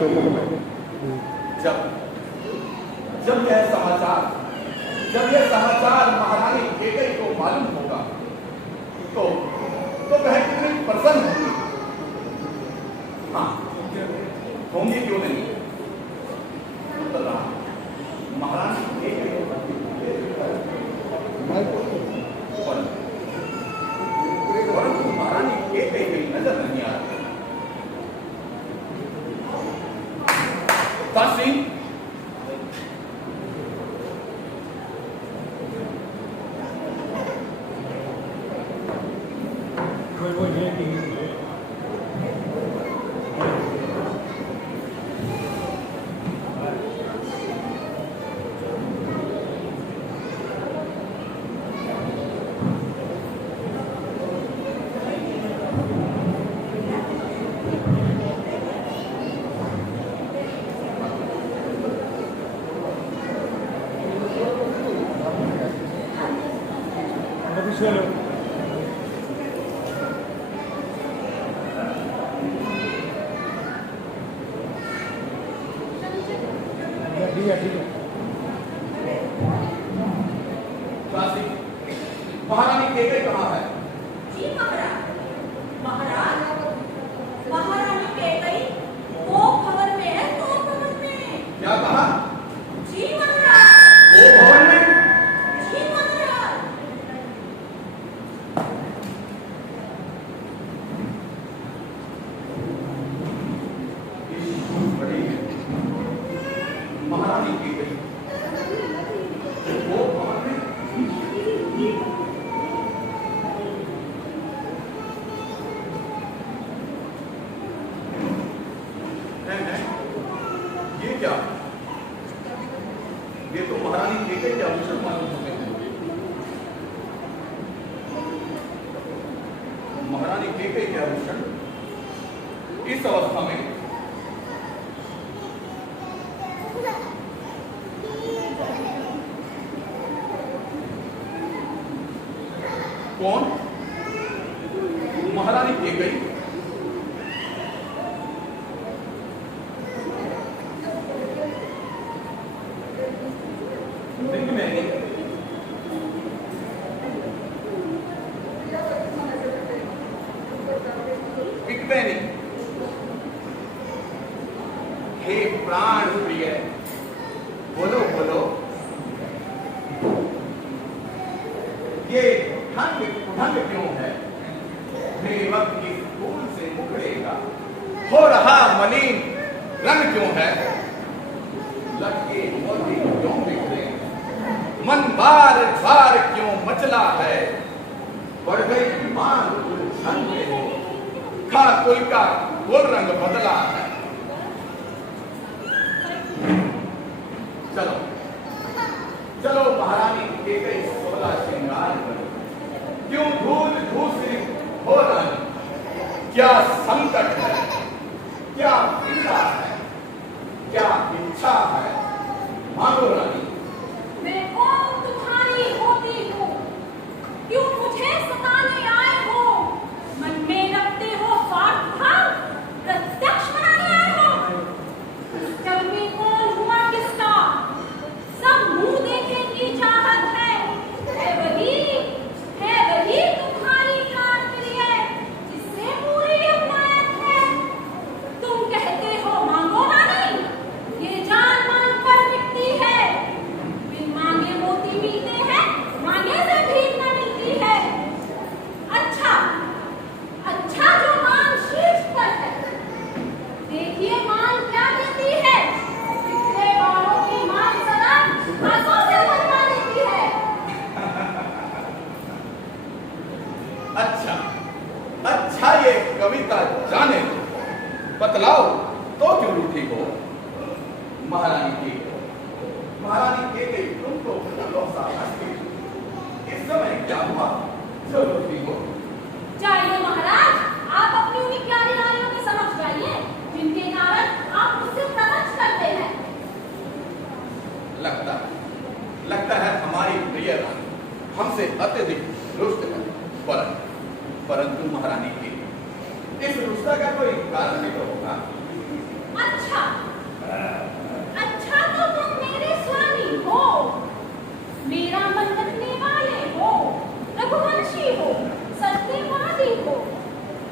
जब जब यह समाचार महारानी केकई को मालूम होगा तो वह कितनी प्रसन्न होगी। हाँ, होंगी क्यों नहीं। महारानी केकई परंतु महारानी केकई की नजर नहीं आ रही। दासी चलो ठीक है महारानी केकई कहाँ है? जी महाराज, महारानी केकई वो भवन में है, वो भवन में। क्या कहा? जी महाराज, वो भवन में? जी महाराज। महारानी केकई वो भवन में? ये क्या? ये तो महारानी केकई के आभूषण मालूम होते हैं। महारानी केकई के आभूषण इस अवस्था में कौन? महारानी केकई? हे प्राण प्रिय, बोलो बोलो, ये ठंड क्यों है? मेरे वक्त की फूल से मुखड़ेगा हो रहा मलिन रंग क्यों है? लटके मोती क्यों बिखरे? मन बार बार क्यों मचला है? बढ़ गई मांग उलझन में हो, खा कुल का कुल रंग बदला है। चलो चलो महारानी केकई 16 श्रृंगार करो। क्यों धूल धूसरित हो रानी? क्या संकट है? क्या पीड़ा है? क्या इच्छा है? मांगो रानी। मैं कौन तुम्हारी होती हूँ? क्यों मुझे सताने आए हो? मन में रखते हो स्वार्थ भाव, प्रत्यक्ष बनाने आए हो? इस जग में कौन हुआ किसका? सब मुंह देखे की चाहत है वही तुम्हारी प्राण प्रिय जिससे पूरी हिमायत है। तुम कहते हो मांगो रानी, ये जान मान पर मिटती है। बिन मांगे मोती मिलते हैं, मांगे से भीख न मिलती है। अच्छा जो मान शीर्ष पर है, देखिए मान क्या देती है। पिछले वालों की मान सदा हाथों से बनवा देती है। अच्छा ये कविता जाने दो, बतलाओ तो क्यों रूठी हो? महारानी केकई तुम तो फूलों सा हंसती, इस समय क्या हुआ जो रूठी हो? जाइए महाराज, आप अपनी उन्हीं प्यारी रानियों के समक्ष जाइए जिनके कारण आप मुझसे प्रवच करते हैं। लगता है हमारी प्रिय रानी हमसे अत्यधिक रुष्ट है। परंतु महारानी की इस रुष्टा का कोई कारण भी तो होगा। अच्छा, अच्छा तो तुम मेरे स्वामी हो, मेरा मन रखने वाले हो, रघुवंशी हो, सत्यवादी हो,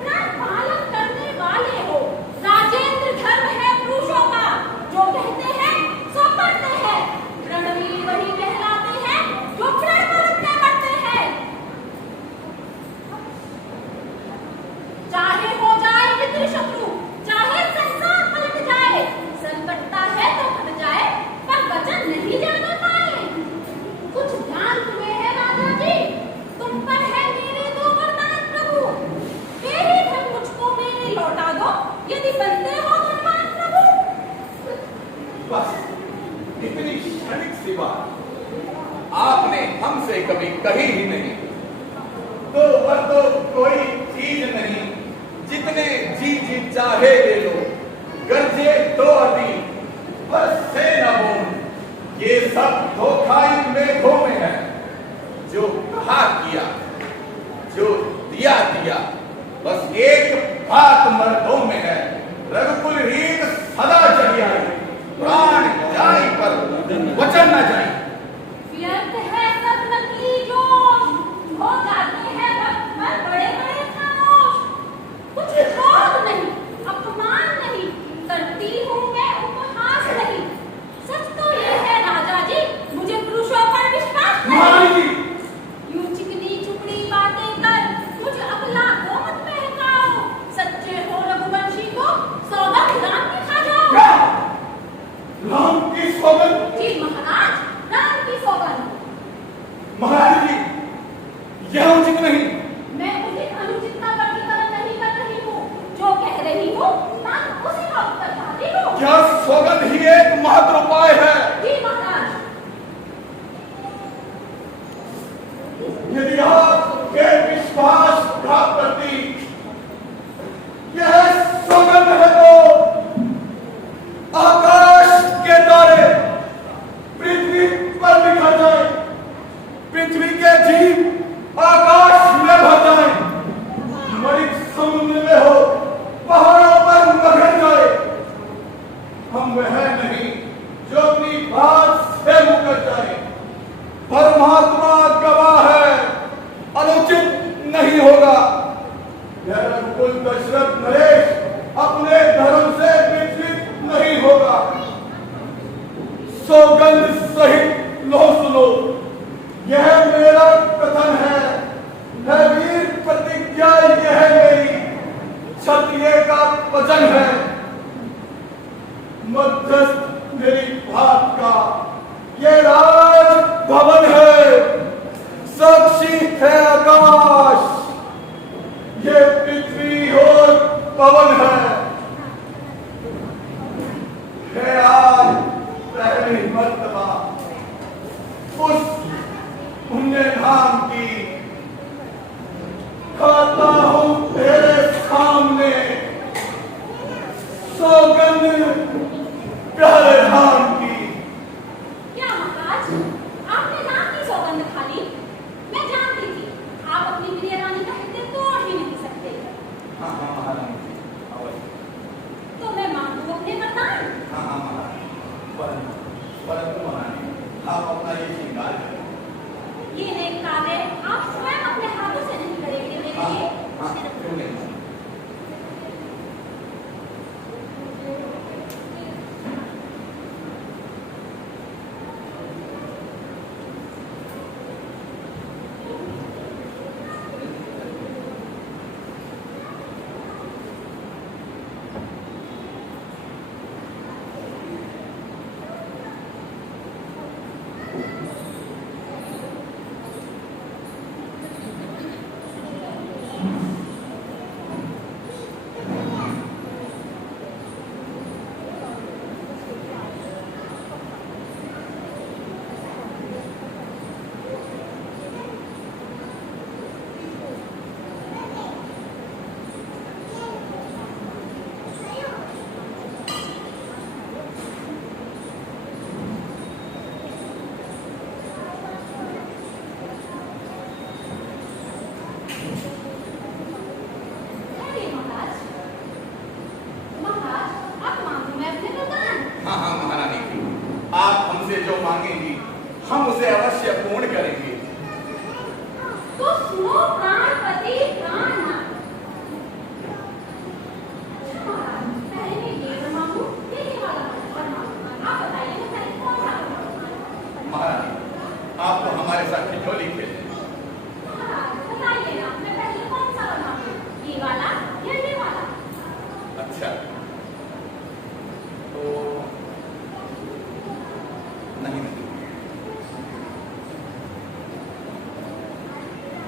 प्राण पालन करने वाले हो। राजेंद्र धर्म है पुरुषों का, जो कहते हैं सो करते हैं। रणवीर वही कहलाते हैं जो प्रण मरते मरते हैं। चाहे हो जाए मित्र शत्रु, चाहे संसार पलट जाए, संकटता है तो कट जाए, पर वचन नहीं जाने पाए। कुछ ध्यान तुम्हें है राजा जी, तुम पर है मेरे दो वरदान प्रभु। तेरी धन मुझको मेरे लौटा दो, यदि बनते हो धनवान प्रभु। बस इतनी क्षणिक सी बात आपने हमसे कभी कही ही नहीं। तो पर तो कोई चीज नहीं, जितने जी जी चाहे ले लो, गर्जे तो अति पर से न बोल। ये सब धोखा इन मेघों में है, जो कहा किया, जो दिया दिया, बस एक बात मर्दों में है। रघुकुल रीत सदा चली आई, प्राण जाई पर वचन न जाई। व्यर्थ है सब नकली जोश, हो जाते हैं वक्त पर बड़े बड़े खामोश। कुछ क्रोध नहीं, अपमान नहीं, करती हूँ मैं उपहास नहीं। सच तो ये है राजा जी, मुझे पुरुषों पर विश्वास नहीं। यूं चिकनी चुपड़ी बातें कर मुझ अबला को मत बहकाओ। सच्चे हो रघुवंशी को सौगंध राम की खा जाओ। क्या? राम की सौगंध? जी महाराज, राम की सौगंध। महाराज जी, यह उचित नहीं। मैं उचित अनुचित का वर्गीकरण नहीं कर रही हूँ, जो कह रही हूँ मैं उसी का उत्तर चाहती हूँ। क्या सौगंध ही एक महत्व उपाय है? जी महाराज। यदि आपके विश्वास का प्रतीक यह सौगंध है तो आकाश के तारे पृथ्वी पर बिखर जाए, पृथ्वी के जीव आकाश में भर जाए, मणिक समुद्र में हो, पहाड़ों पर मगन जाए। हम वह नहीं जो अपनी बात से मुकर जाए। परमात्मा गवाह है, अनुचित नहीं होगा। यह रघुकुल दशरथ नरेश अपने धर्म से विचलित नहीं होगा। सौगंध सहित लो सुनो, यह मेरा कथन है, वीर प्रतिज्ञा यह मेरी, क्षत्रिय का वचन है। मध्यस्थ मेरी बात का ये राज भवन है, साक्षी है आकाश, ये पृथ्वी और पवन है आज पहली मर्तबा उस पुण्य धाम की खाता हूं तेरे सामने सौगंध प्यारे धाम की। क्या महाराज, आपने राम की सौगंध खा ली? मैं जानती थी आप अपनी प्रिय रानी का हृदय तोड़ ही नहीं सकते। हाँ हाँ महारानी, अवश्य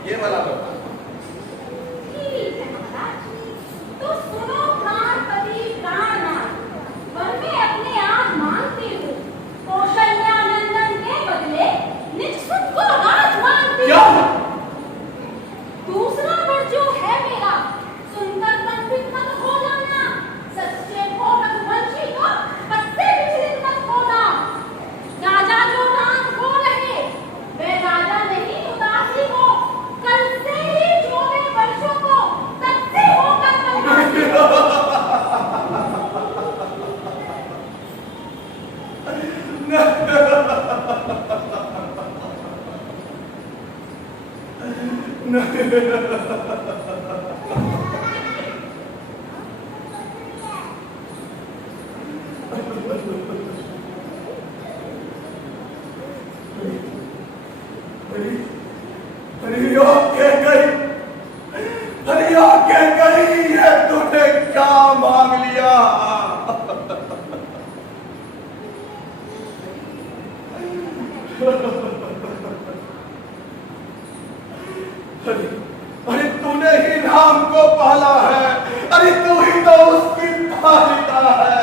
ये वाला लौटा। ठीक है महाराज, तो सुनो प्राणपति प्राणनाथ, वर में अपने आप मानती हूँ, कौशल्यानंदन के बदले निज सुख को राज मानती क्या? हूँ। दूसरा वर जो है मेरा, सुनकर कंपित मत हो जाना, सच्चे हो रघुवंशी को पत्ते विचलित मत होना। राजा जो नाम हो रहे, वे राजा नहीं उदासी हो, कल से ही 24 वर्षों को तब से होकर बनवासी हो। ये तूने क्या मांग लिया? अरे तूने ही राम को पाला है, अरे तू ही तो उसकी पालिका है।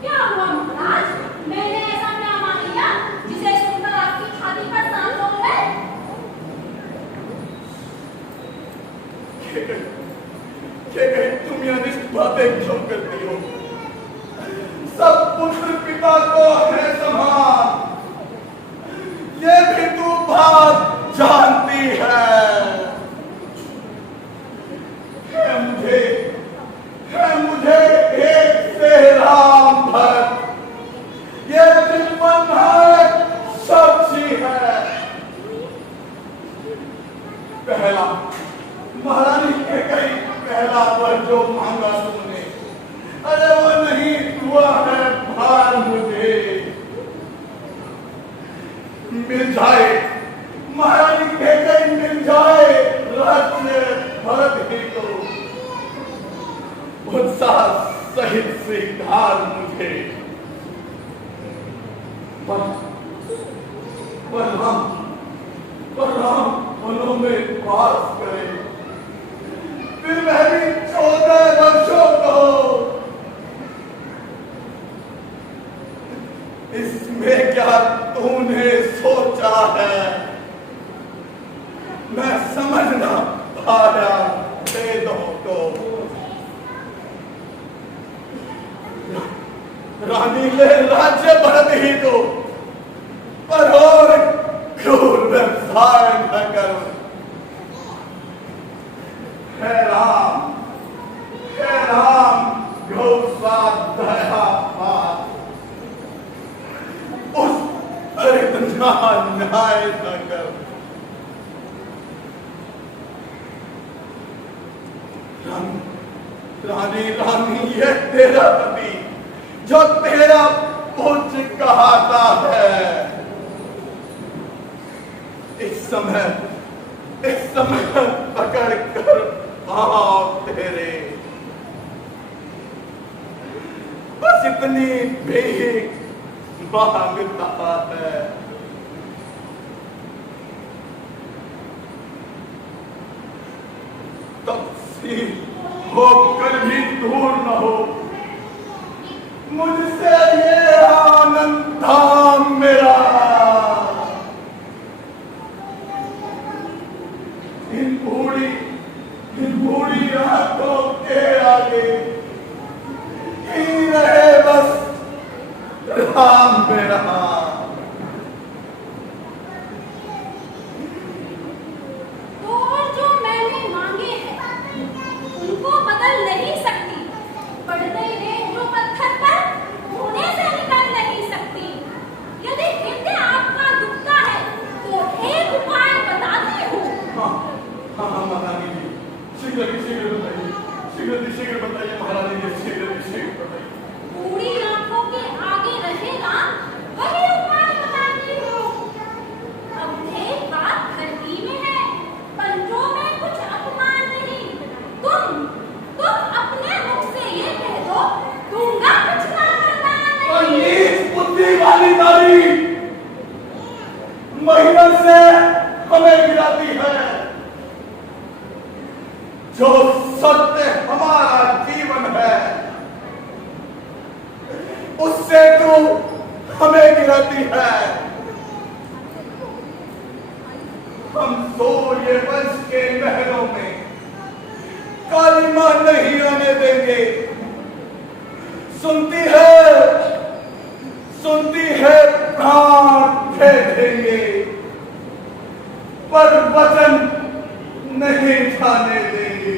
क्या हुआ महाराज, मैंने ऐसा क्या मांग लिया जिसे सुनकर आपकी छाती पर सांस हो गए? तुम यह अनिष्ट बातें क्यों करती हो? सब पुत्र पिता को है समान, ये भी तू बात जानती है। मुझे एक से राम भक्त, ये तिलपन सच्ची है। पहला महारानी के कई पहला वर जो मांगा तुमने, अरे वो नहीं हुआ है भार मुझे। मिल जाए महारानी के कई मिल जाए राज्य भरत ही तो उत्साह सहित स्वीकार मुझे। पर राम मनों में वास करे, फिर मैं भी 14 वर्षों को। इसमें क्या तूने सोचा है? मैं समझ ना पाया भेदों को। रानी ले राज्य भरत ही तो, पर और क्रूर व्यवसाय न करो। हे राम गौस्वाद दया पात, उस पर इतना न्याय न करो। रानी ये तेरा पति जो तेरा पूज्य कहता है, इस समय पकड़ कर पाँव तेरे, बस इतनी भीख मांगता है। तपसील होकर भी दूर न हो मुझसे ये आनंद धाम मेरा। इन बूढ़ी आंखों के आगे ही रहे बस राम मेरा। तो जो मैंने मांगे हैं उनको बदल नहीं सकती, महिमा से हमें गिराती है। जो सत्य हमारा जीवन है उससे तू हमें गिराती है। हम सूर्य वंश के महलों में कालिमा नहीं आने देंगे। सुनती है प्राण दे देंगे पर वचन नहीं जाने देंगे।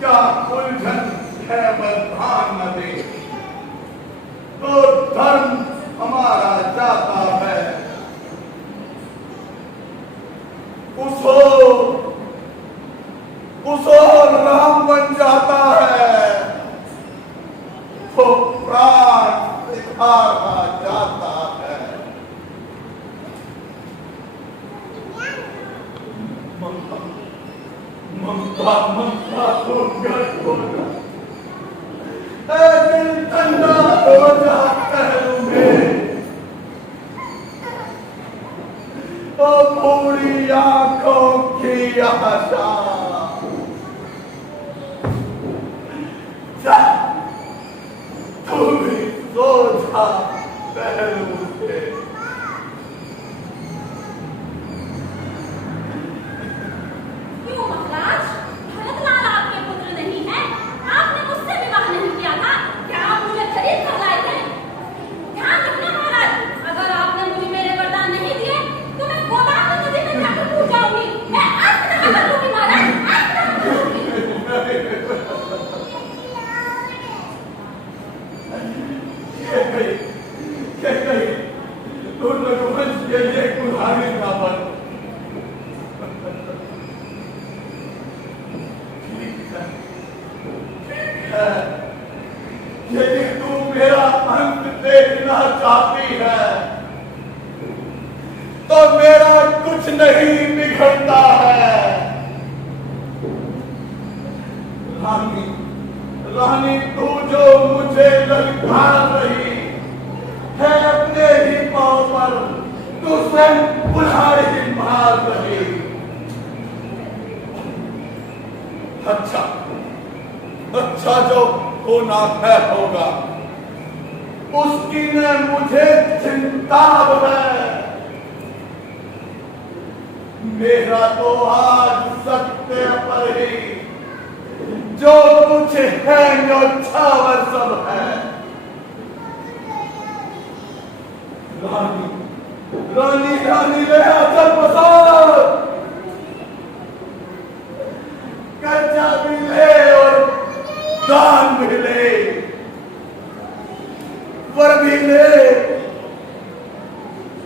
क्या उलझन है बरधान न दे तो धर्म हमारा जाता है। उसो राम बन जाता है तो प्राण दिखाया जाता है। ममता तो गर्व होगा। दिल ठंडा हो जाता है में ओ पूरी आंखों की आशा। तू भी सो जा पहलू से। क्यों महाराज, भरतलाल आपके पुत्र नहीं है? आपने मुझसे विवाह नहीं किया था? क्या आप मुझे खरीद कर लाए थे? ध्यान रखना महाराज, अगर आपने मुझे मेरे वरदान नहीं दिए तो मैं गोदावरी नदी में जाकर डूब जाऊंगी। मैं आत्महत्या कर लूंगी महाराज, आत्महत्या कर लूंगी। तुम रघुवंश के लिए कुल्हाड़ी का बन। यदि तू मेरा अंत देखना चाहती है तो मेरा कुछ नहीं बिगड़ता है। रानी तू जो मुझे ललकार रही है अपने ही पांव पर, तू स्वयं कुल्हाड़ी मार रही। अच्छा जो होना है होगा, उसकी न मुझे चिंता है। मेरा तो आज सत्य पर ही जो कुछ है न्योछावर सब है। रानी ले आचल पसार, कर्जा भी ले और दान भी ले, वर भी ले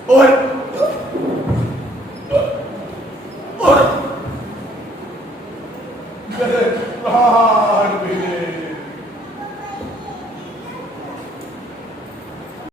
और हाँ